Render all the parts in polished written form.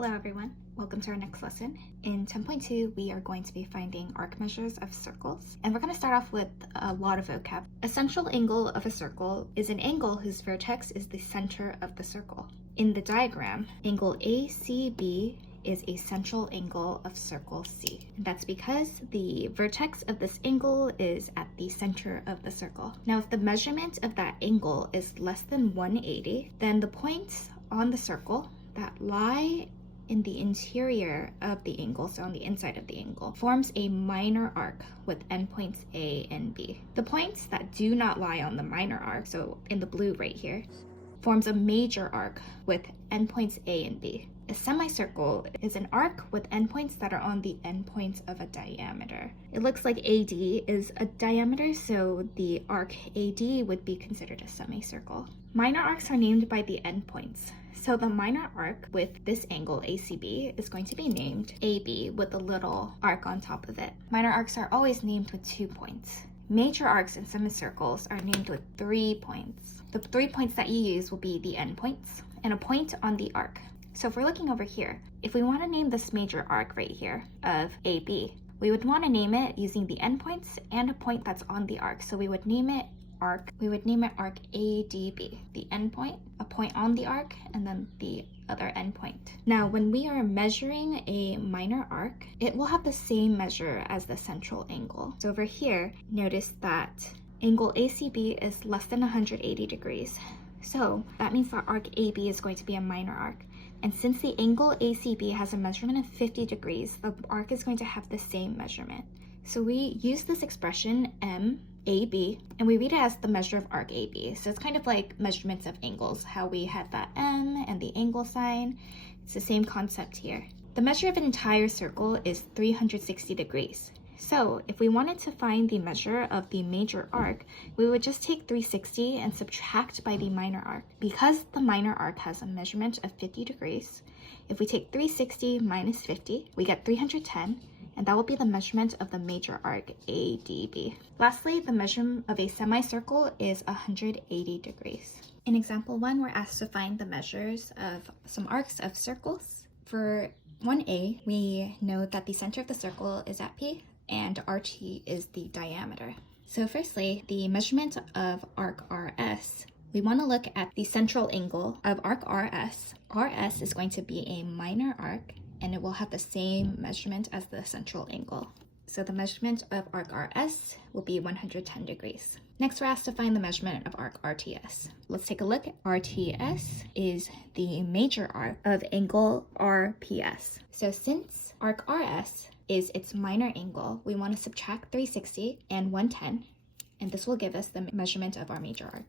Hello everyone, welcome to our next lesson. In 10.2 we are going to be finding arc measures of circles, and we're going to start off with a lot of vocab. A central angle of a circle is an angle whose vertex is the center of the circle. In the diagram, angle ACB is a central angle of circle C. And that's because the vertex of this angle is at the center of the circle. Now if the measurement of that angle is less than 180, then the points on the circle that lie in the interior of the angle, so on the inside of the angle, forms a minor arc with endpoints A and B. The points that do not lie on the minor arc, so in the blue right here, forms a major arc with endpoints A and B. A semicircle is an arc with endpoints that are on the endpoints of a diameter. It looks like AD is a diameter, so the arc AD would be considered a semicircle. Minor arcs are named by the endpoints. So the minor arc with this angle ACB is going to be named AB with a little arc on top of it. Minor arcs are always named with 2 points. Major arcs and semicircles are named with 3 points. The 3 points that you use will be the endpoints and a point on the arc. So if we're looking over here, if we want to name this major arc right here of AB, we would want to name it using the endpoints and a point that's on the arc. So we would name it arc ADB, the endpoint, a point on the arc, and then the other endpoint. Now, when we are measuring a minor arc, it will have the same measure as the central angle. So over here, notice that angle ACB is less than 180 degrees. So that means that arc AB is going to be a minor arc. And since the angle ACB has a measurement of 50 degrees, the arc is going to have the same measurement. So we use this expression MAB, and we read it as the measure of arc AB. So it's kind of like measurements of angles, how we had that M and the angle sign. It's the same concept here. The measure of an entire circle is 360 degrees. So if we wanted to find the measure of the major arc, we would just take 360 and subtract by the minor arc. Because the minor arc has a measurement of 50 degrees, if we take 360 minus 50, we get 310, and that will be the measurement of the major arc ADB. Lastly, the measurement of a semicircle is 180 degrees. In example 1, we're asked to find the measures of some arcs of circles. For 1A, we know that the center of the circle is at P, and RT is the diameter. So firstly, the measurement of arc RS, we want to look at the central angle of arc RS. RS is going to be a minor arc, and it will have the same measurement as the central angle. So the measurement of arc RS will be 110 degrees. Next, we're asked to find the measurement of arc RTS. Let's take a look. RTS is the major arc of angle RPS. So since arc RS is its minor angle, we want to subtract 360 and 110, and this will give us the measurement of our major arc.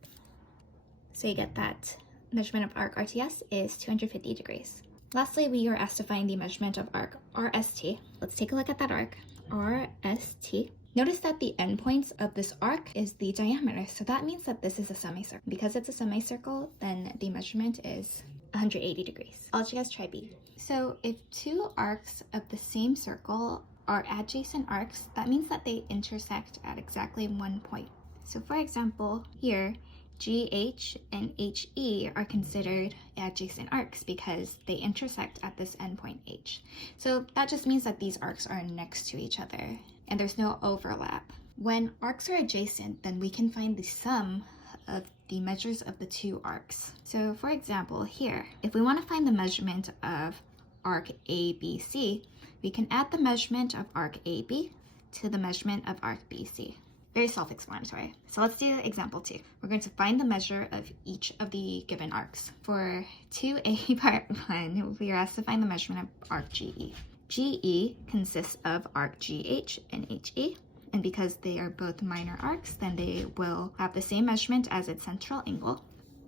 So you get that measurement of arc RTS is 250 degrees. Lastly, we are asked to find the measurement of arc RST. Let's take a look at that arc, RST. Notice that the endpoints of this arc is the diameter, so that means that this is a semicircle. Because it's a semicircle, then the measurement is 180 degrees. I'll let you guys try B. So if two arcs of the same circle are adjacent arcs, that means that they intersect at exactly 1 point. So for example, here, GH and HE are considered adjacent arcs because they intersect at this endpoint H. So that just means that these arcs are next to each other and there's no overlap. When arcs are adjacent, then we can find the sum of the measures of the two arcs. So for example, here, if we want to find the measurement of arc ABC, we can add the measurement of arc AB to the measurement of arc BC. Very self-explanatory. So let's do example 2. We're going to find the measure of each of the given arcs. For 2A part 1, we are asked to find the measurement of arc GE. GE consists of arc GH and HE, and because they are both minor arcs, then they will have the same measurement as its central angle.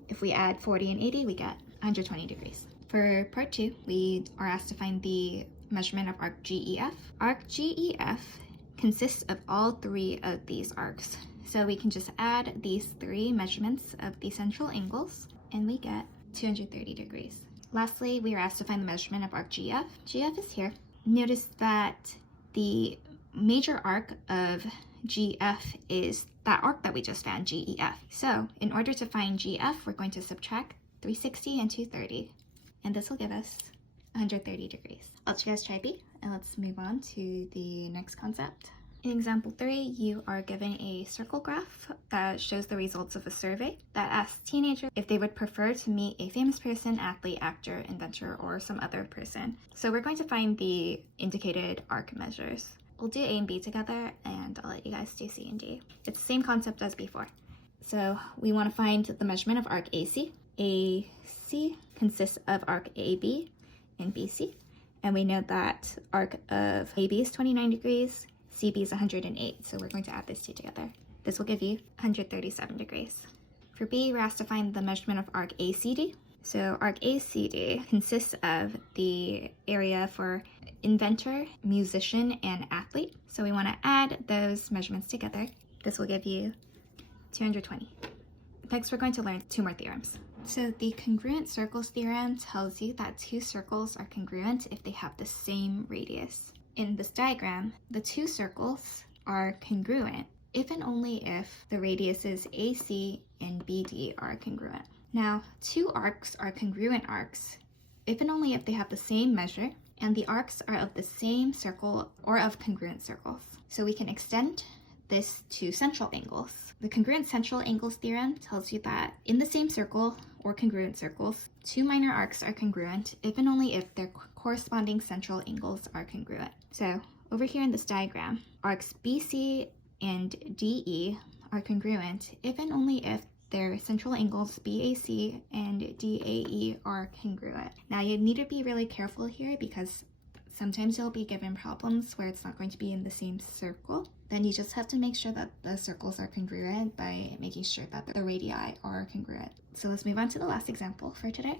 If we add 40 and 80, we get 120 degrees. For part 2, we are asked to find the measurement of arc GEF. Arc GEF consists of all 3 of these arcs. So we can just add these 3 measurements of the central angles and we get 230 degrees. Lastly, we are asked to find the measurement of arc GF. GF is here. Notice that the major arc of GF is that arc that we just found, GEF. So in order to find GF, we're going to subtract 360 and 230, and this will give us 130 degrees. I'll let you guys try B, and let's move on to the next concept. In example 3, you are given a circle graph that shows the results of a survey that asks teenagers if they would prefer to meet a famous person, athlete, actor, inventor, or some other person. So we're going to find the indicated arc measures. We'll do A and B together, and I'll let you guys do C and D. It's the same concept as before. So we want to find the measurement of arc AC. AC consists of arc AB and BC, and we know that arc of AB is 29 degrees, CB is 108, so we're going to add these two together. This will give you 137 degrees. For B, we're asked to find the measurement of arc ACD. So arc ACD consists of the area for inventor, musician, and athlete. So we want to add those measurements together. This will give you 220. Next, we're going to learn two more theorems. So the congruent circles theorem tells you that two circles are congruent if they have the same radius. In this diagram, the two circles are congruent if and only if the radiuses AC and BD are congruent. Now, two arcs are congruent arcs if and only if they have the same measure and the arcs are of the same circle or of congruent circles. So we can extend this to central angles. The congruent central angles theorem tells you that in the same circle or congruent circles, two minor arcs are congruent if and only if their corresponding central angles are congruent. So over here in this diagram, arcs BC and DE are congruent if and only if their central angles BAC and DAE are congruent. Now you need to be really careful here because sometimes you'll be given problems where it's not going to be in the same circle. Then you just have to make sure that the circles are congruent by making sure that the radii are congruent. So let's move on to the last example for today.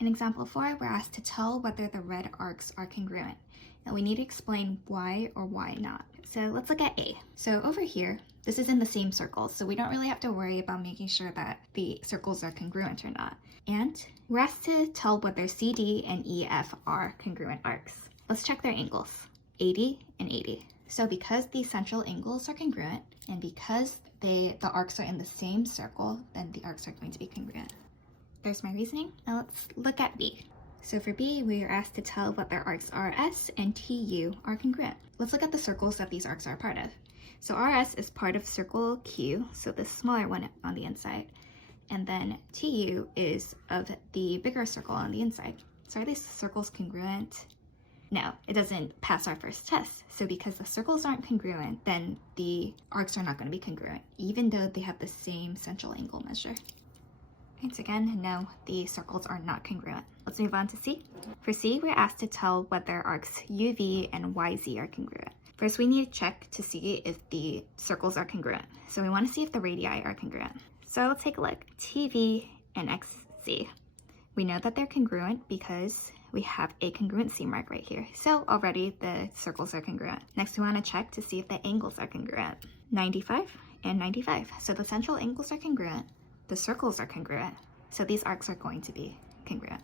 In example 4, we're asked to tell whether the red arcs are congruent. Now we need to explain why or why not. So let's look at A. So over here, this is in the same circles, so we don't really have to worry about making sure that the circles are congruent or not. And we're asked to tell whether CD and EF are congruent arcs. Let's check their angles, 80 and 80. So because these central angles are congruent, and because the arcs are in the same circle, then the arcs are going to be congruent. There's my reasoning. Now let's look at B. So for B, we are asked to tell whether arcs RS and TU are congruent. Let's look at the circles that these arcs are a part of. So RS is part of circle Q, so the smaller one on the inside. And then TU is of the bigger circle on the inside. So are these circles congruent? No, it doesn't pass our first test. So because the circles aren't congruent, then the arcs are not going to be congruent, even though they have the same central angle measure. Right, so again, no, the circles are not congruent. Let's move on to C. For C, we're asked to tell whether arcs UV and YZ are congruent. First, we need to check to see if the circles are congruent. So we want to see if the radii are congruent. So let's take a look. TV and XZ. We know that they're congruent because we have a congruency mark right here. So already the circles are congruent. Next, we want to check to see if the angles are congruent. 95 and 95. So the central angles are congruent. The circles are congruent. So these arcs are going to be congruent.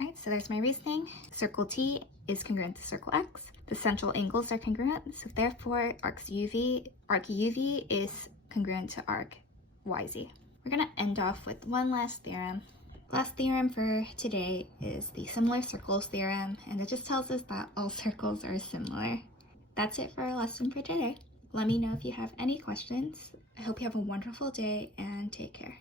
All right, so there's my reasoning. Circle T is congruent to circle X. The central angles are congruent. So therefore, arc UV is congruent to arc YZ. We're going to end off with one last theorem. Last theorem for today is the similar circles theorem, and it just tells us that all circles are similar. That's it for our lesson for today. Let me know if you have any questions. I hope you have a wonderful day and take care.